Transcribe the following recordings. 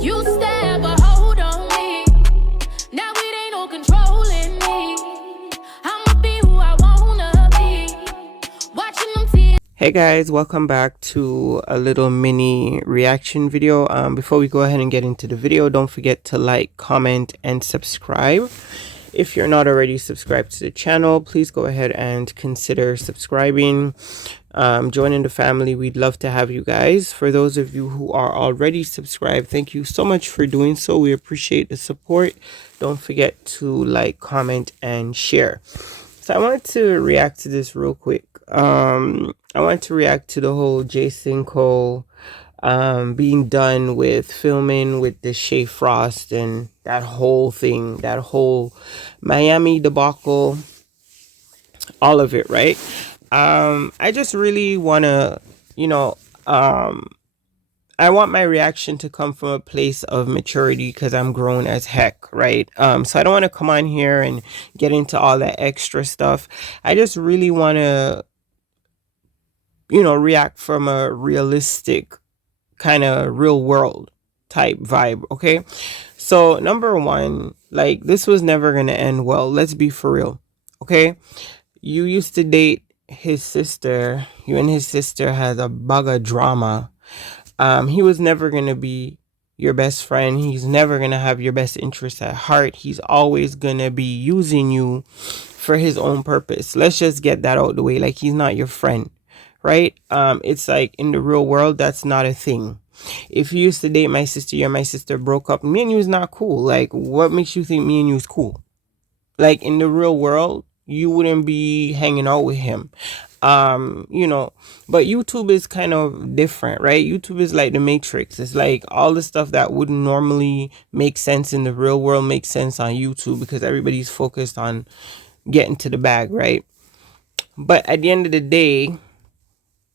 You stab a hold on me. Now it ain't no controlling me. I'ma be who I wanna be. Watching them tears. Hey guys, welcome back to a little mini reaction video. Before we go ahead and get into the video, don't forget to like, comment, and subscribe. If you're not already subscribed to the channel, please go ahead and consider subscribing, joining the family. We'd love to have you guys. For those of you who are already subscribed, thank you so much for doing so. We appreciate the support. Don't forget to like, comment, and share. So I wanted to react to this real quick. I want to react to the whole Cinco being done with filming with Deshae and that whole thing, that whole Miami debacle, all of it, right? I just really want to, I want my reaction to come from a place of maturity because I'm grown as heck, right? So I don't want to come on here and get into all that extra stuff. I just really want to react from a realistic kind of real world type vibe. Okay, so number one, like, this was never gonna end well. Let's be for real. Okay, you used to date his sister. You and his sister had a bag of drama. He was never gonna be your best friend. He's never gonna have your best interest at heart. He's always gonna be using you for his own purpose. Let's just get that out the way. Like, he's not your friend, right? It's like in the real world, that's not a thing. If you used to date my sister, you and my sister broke up, me and you is not cool. Like, what makes you think me and you is cool? Like, in the real world, you wouldn't be hanging out with him. But YouTube is kind of different, right? YouTube is like the Matrix. It's like all the stuff that wouldn't normally make sense in the real world makes sense on YouTube because everybody's focused on getting to the bag, right? But at the end of the day,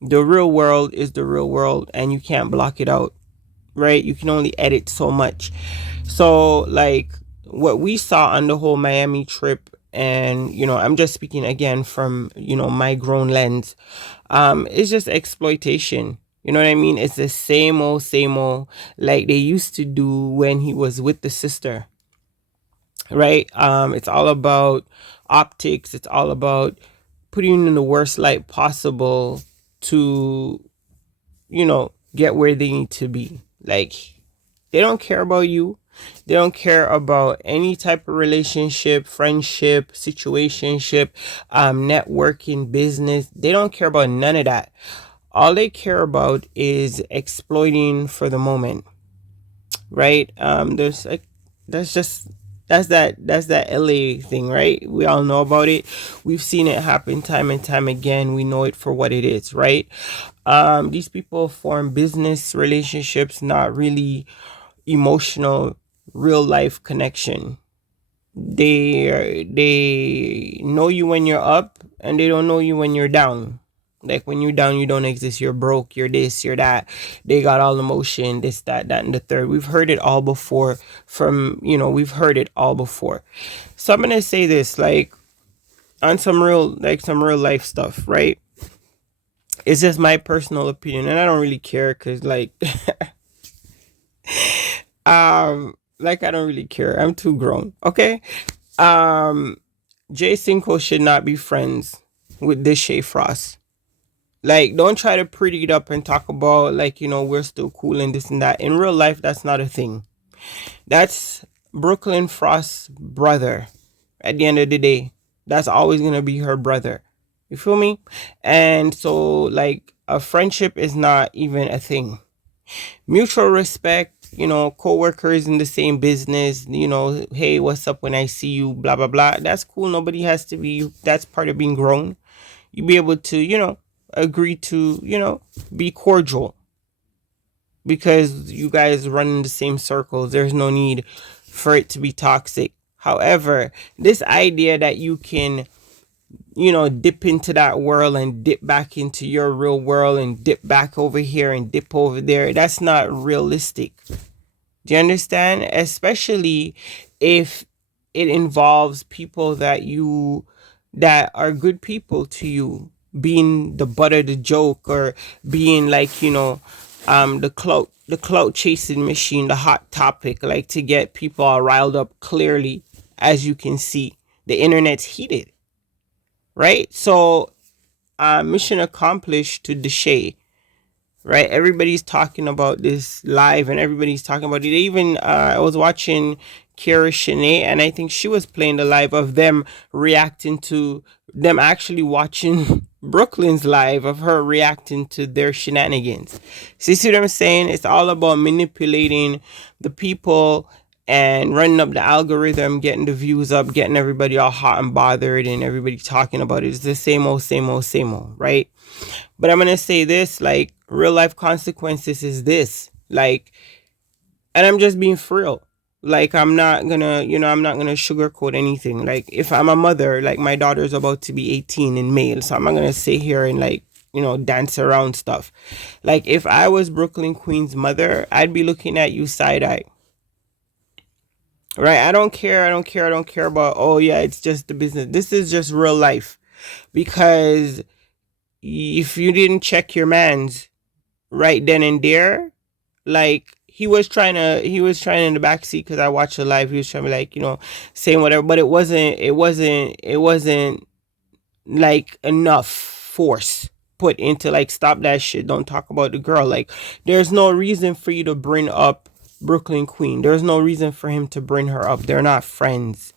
the real world is the real world and you can't block it out, right? You can only edit so much. So, like, what we saw on the whole Miami trip, and I'm just speaking again from my grown lens, it's just exploitation. You know what I mean? It's the same old like they used to do when he was with the sister, right? It's all about optics. It's all about putting you in the worst light possible to get where they need to be. Like, they don't care about you. They don't care about any type of relationship, friendship, situationship, networking, business. They don't care about none of that. All they care about is exploiting for the moment, right? That's that LA thing, right? We all know about it. We've seen it happen time and time again. We know it for what it is, right? These people form business relationships, not really emotional, real life connection. They know you when you're up and they don't know you when you're down. Like, when you're down, you don't exist. You're broke. You're this, you're that. They got all emotion, this, that, and the third. We've heard it all before we've heard it all before. So I'm going to say this, like, on some real life stuff, right? It's just my personal opinion and I don't really care because, like, I don't really care. I'm too grown. Okay. Cinco should not be friends with Deshaefrost. Like, don't try to pretty it up and talk about, like, we're still cool and this and that. In real life, that's not a thing. That's Brooklyn Frost's brother. At the end of the day, that's always going to be her brother. You feel me? And so, like, a friendship is not even a thing. Mutual respect, co-workers in the same business, hey, what's up when I see you, blah, blah, blah. That's cool. Nobody has to be, that's part of being grown. You be able to, agree to, be cordial because you guys run in the same circles. There's no need for it to be toxic. However, this idea that you can, dip into that world and dip back into your real world and dip back over here and dip over there, that's not realistic. Do you understand? Especially if it involves people that are good people to you being the butt of the joke, or being like, the clout chasing machine, the hot topic, like to get people all riled up. Clearly, as you can see, the internet's heated, right? So mission accomplished to Deshae, right? Everybody's talking about this live, and everybody's talking about it. Even I was watching Kira Shanae, and I think she was playing the live of them reacting to them actually watching Brooklyn's live of her reacting to their shenanigans. So you see what I'm saying? It's all about manipulating the people and running up the algorithm, getting the views up, getting everybody all hot and bothered, and everybody talking about it. It's the same old, same old, same old, right? But I'm gonna say this, like, real life consequences is this, like, and I'm just being for real. Like, I'm not gonna sugarcoat anything. Like, if I'm a mother, like, my daughter's about to be 18 in May, so I'm not gonna sit here and, like, dance around stuff. Like, if I was Brooklyn Queen's mother, I'd be looking at you side eye. Right? I don't care about, oh yeah, it's just the business. This is just real life. Because if you didn't check your mans right then and there, like, he was trying in the backseat, because I watched the live. He was trying to be like, saying whatever, but it wasn't like enough force put into, like, stop that shit, don't talk about the girl. Like, there's no reason for you to bring up Brooklyn Queen. There's no reason for him to bring her up. They're not friends.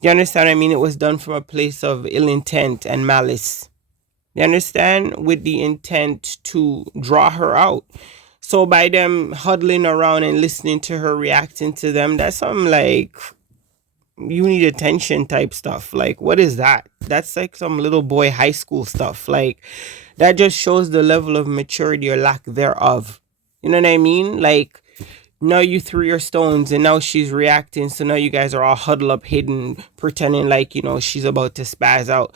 You understand what I mean? It was done from a place of ill intent and malice. You understand? With the intent to draw her out. So by them huddling around and listening to her reacting to them, that's some, like, you need attention type stuff. Like, what is that? That's like some little boy high school stuff. Like, that just shows the level of maturity or lack thereof. You know what I mean? Like, now you threw your stones and now she's reacting. So now you guys are all huddled up, hidden, pretending like, she's about to spaz out.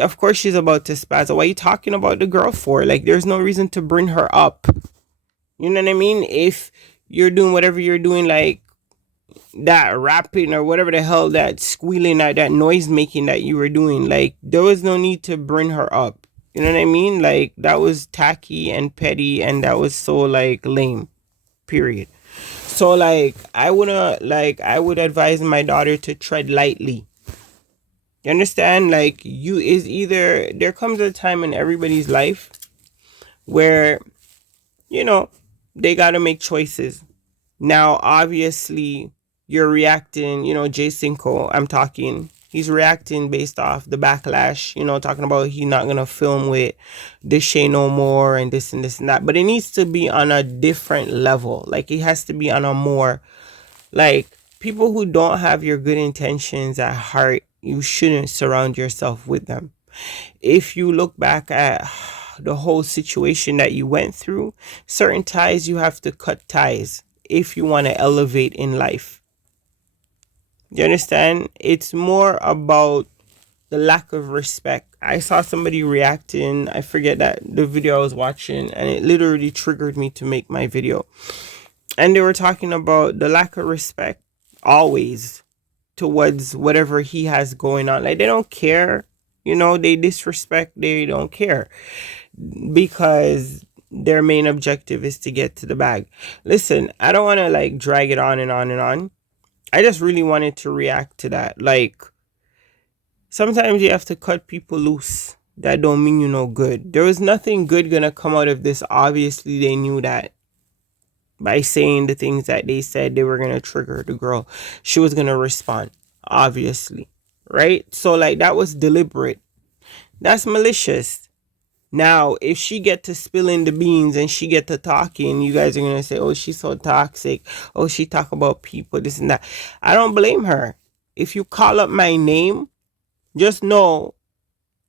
Of course she's about to spaz out. Why are you talking about the girl for? Like, there's no reason to bring her up. You know what I mean? If you're doing whatever you're doing, like that rapping or whatever the hell, that squealing, that noise making that you were doing, like, there was no need to bring her up. You know what I mean? Like, that was tacky and petty, and that was so, like, lame. Period. So, like, I would advise my daughter to tread lightly. You understand? Like, there comes a time in everybody's life where, you know, they got to make choices. Now, obviously, you're reacting, Jaycinco, I'm talking, he's reacting based off the backlash, talking about he's not going to film with Deshae no more and this and this and that. But it needs to be on a different level. Like, it has to be on a more, like, people who don't have your good intentions at heart, you shouldn't surround yourself with them. If you look back at the whole situation that you went through, certain ties, you have to cut ties if you want to elevate in life. You understand? It's more about the lack of respect. I saw somebody reacting, I forget that the video I was watching, and it literally triggered me to make my video. And they were talking about the lack of respect always towards whatever he has going on. Like, they don't care. They disrespect, they don't care, because their main objective is to get to the bag. Listen, I don't want to, like, drag it on and on and on. I just really wanted to react to that. Like, sometimes you have to cut people loose. That don't mean you no good. There was nothing good gonna come out of this. Obviously, they knew that. By saying the things that they said, they were gonna trigger the girl. She was gonna respond, obviously. Right? So, like, that was deliberate. That's malicious. Now, if she get to spilling the beans and she get to talking, you guys are going to say, oh, she's so toxic. Oh, she talk about people, this and that. I don't blame her. If you call up my name, just know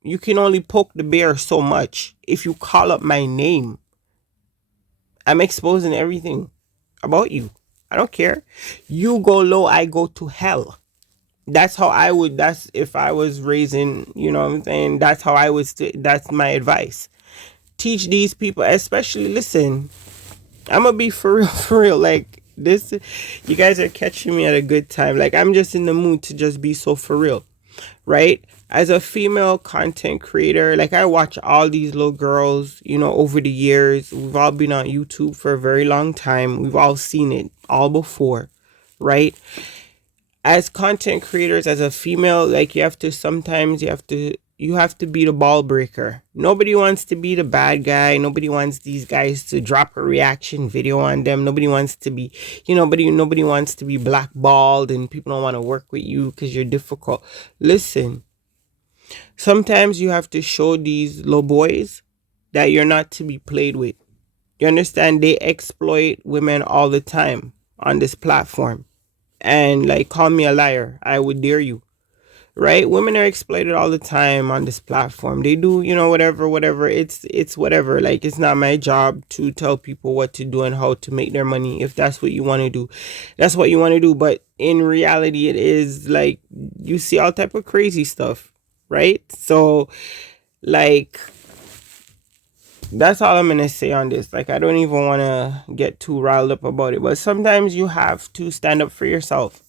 you can only poke the bear so much. If you call up my name, I'm exposing everything about you. I don't care. You go low, I go to hell. That's how I would, that's if I was raising, you know what I'm saying? That's how I would, that's my advice. Teach these people, especially, listen, I'm gonna be for real, for real. Like, this, you guys are catching me at a good time. Like, I'm just in the mood to just be so for real, right? as a female content creator, like I watch all these little girls, over the years. We've all been on YouTube for a very long time. We've all seen it all before, right? As content creators, as a female, like you have to be the ball breaker. Nobody wants to be the bad guy. Nobody wants these guys to drop a reaction video on them. Nobody wants to be, nobody wants to be blackballed, and people don't want to work with you because you're difficult. Listen, sometimes you have to show these little boys that you're not to be played with. You understand? They exploit women all the time on this platform. And like, call me a liar, I would dare you. Right? Women are exploited all the time on this platform. They do, whatever. It's whatever. Like, it's not my job to tell people what to do and how to make their money. If that's what you want to do, that's what you want to do. But in reality, it is like you see all type of crazy stuff, right? So, like, that's all I'm gonna say on this. Like, I don't even want to get too riled up about it. But sometimes you have to stand up for yourself.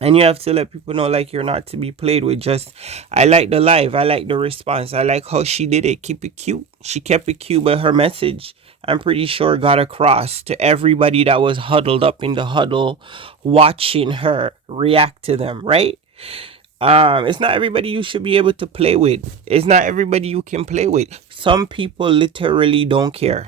And you have to let people know, like, you're not to be played with. Just, I like the live. I like the response. I like how she did it. Keep it cute. She kept it cute, but her message, I'm pretty sure, got across to everybody that was huddled up in the huddle watching her react to them, right? It's not everybody you should be able to play with. It's not everybody you can play with. Some people literally don't care.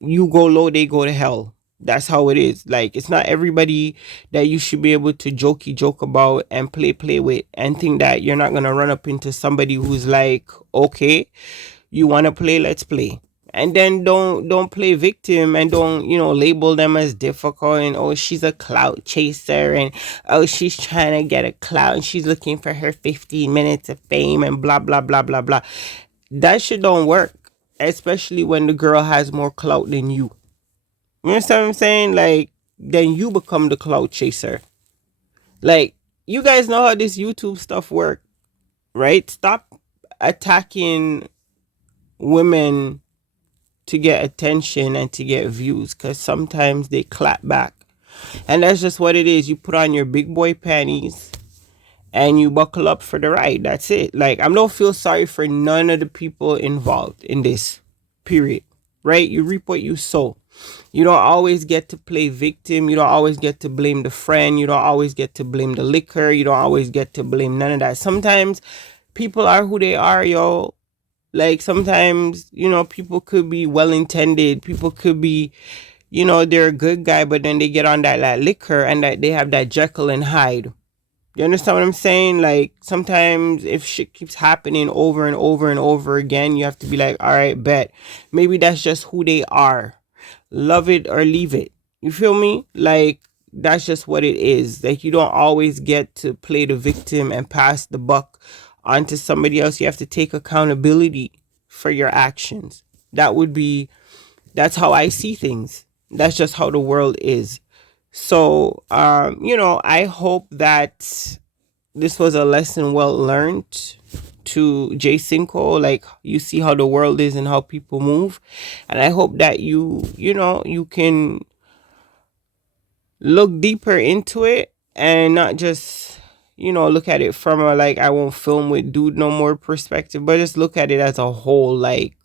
You go low, they go to hell. That's how it is. Like, it's not everybody that you should be able to joke about and play with and think that you're not gonna run up into somebody who's like, okay, you wanna play, let's play. And then don't play victim, and don't, label them as difficult, and oh, she's a clout chaser, and oh, she's trying to get a clout, and she's looking for her 15 minutes of fame, and blah blah blah blah blah. That shit don't work, especially when the girl has more clout than you. You understand what I'm saying? Like, then you become the clout chaser. Like, you guys know how this YouTube stuff work, right? Stop attacking women to get attention and to get views, because sometimes they clap back. And that's just what it is. You put on your big boy panties and you buckle up for the ride. That's it. Like, I don't feel sorry for none of the people involved in this, period. Right? You reap what you sow. You don't always get to play victim. You don't always get to blame the friend. You don't always get to blame the liquor. You don't always get to blame none of that. Sometimes people are who they are, yo. Like, sometimes, people could be well-intended. People could be, they're a good guy, but then they get on that liquor, and that they have that Jekyll and Hyde. You understand what I'm saying? Like, sometimes if shit keeps happening over and over and over again, you have to be like, all right, bet. Maybe that's just who they are. Love it or leave it. You feel me? Like, that's just what it is. Like, you don't always get to play the victim and pass the buck onto somebody else. You have to take accountability for your actions. That's how I see things. That's just how the world is. So, I hope that this was a lesson well learned to jaycinco. Like, you see how the world is and how people move. And I hope that you can look deeper into it and not just, look at it from a, like, I won't film with dude no more perspective, but just look at it as a whole. Like,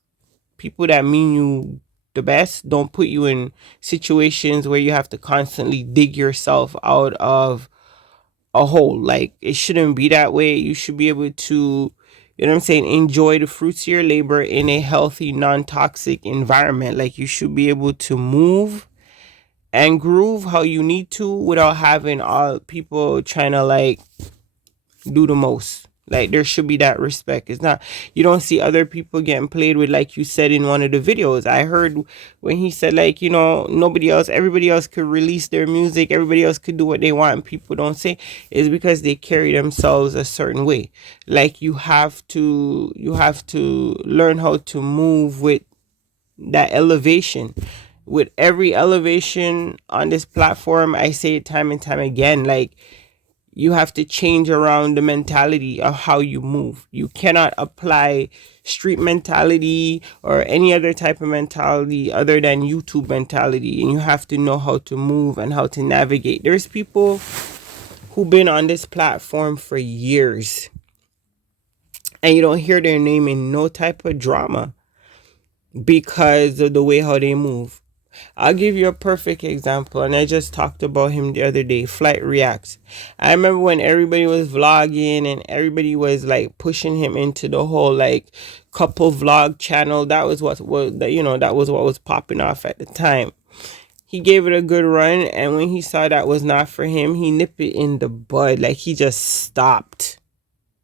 people that mean you the best don't put you in situations where you have to constantly dig yourself out of a hole. Like, it shouldn't be that way. You should be able to, enjoy the fruits of your labor in a healthy, non-toxic environment. Like, you should be able to move and groove how you need to without having all people trying to, like, do the most. Like, there should be that respect. It's not, you don't see other people getting played with, like you said in one of the videos. I heard when he said, like, everybody else could release their music, everybody else could do what they want, and people don't say, is because they carry themselves a certain way. Like, you have to learn how to move with that elevation. With every elevation on this platform, I say it time and time again, like, you have to change around the mentality of how you move. You cannot apply street mentality or any other type of mentality other than YouTube mentality. And you have to know how to move and how to navigate. There's people who've been on this platform for years. and you don't hear their name in no type of drama because of the way how they move. I'll give you a perfect example, and I just talked about him the other day. Flight Reacts. I remember when everybody was vlogging and everybody was like pushing him into the whole like couple vlog channel. That was what was that was what was popping off at the time. He gave it a good run, and when he saw that was not for him, he nipped it in the bud. Like he just stopped.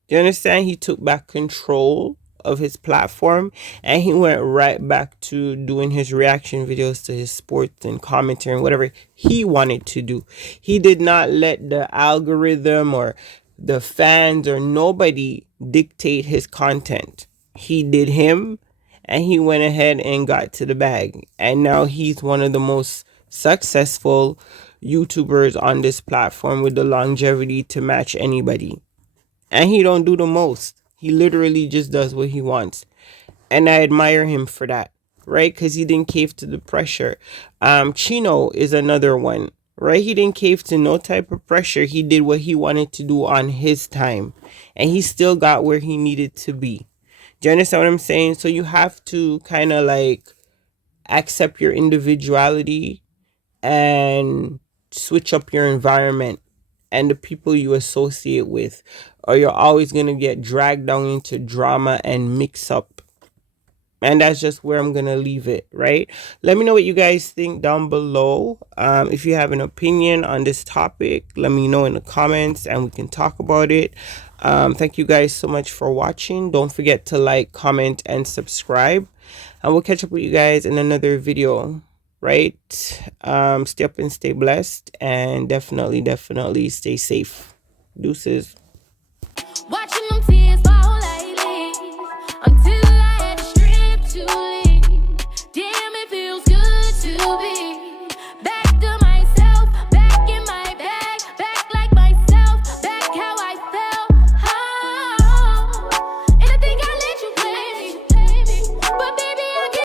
Do you understand? He took back control of his platform and he went right back to doing his reaction videos to his sports and commentary and whatever he wanted to do. He did not let the algorithm or the fans or nobody dictate his content. He did him, and he went ahead and got to the bag. And now he's one of the most successful YouTubers on this platform with the longevity to match anybody, and he don't do the most. He literally just does what he wants, and I admire him for that, right? Because he didn't cave to the pressure. Chino is another one, right? He didn't cave to no type of pressure. He did what he wanted to do on his time, and he still got where he needed to be. Do you understand what I'm saying? So you have to kind of like accept your individuality and switch up your environment and the people you associate with, or you're always going to get dragged down into drama and mix up. And that's just where I'm going to leave it, right? Let me know what you guys think down below. If you have an opinion on this topic, let me know in the comments and we can talk about it. Thank you guys so much for watching. Don't forget to like, comment, and subscribe. And we'll catch up with you guys in another video, right? Stay up and stay blessed, and definitely stay safe. Deuces. Watching them tears fall like leaves until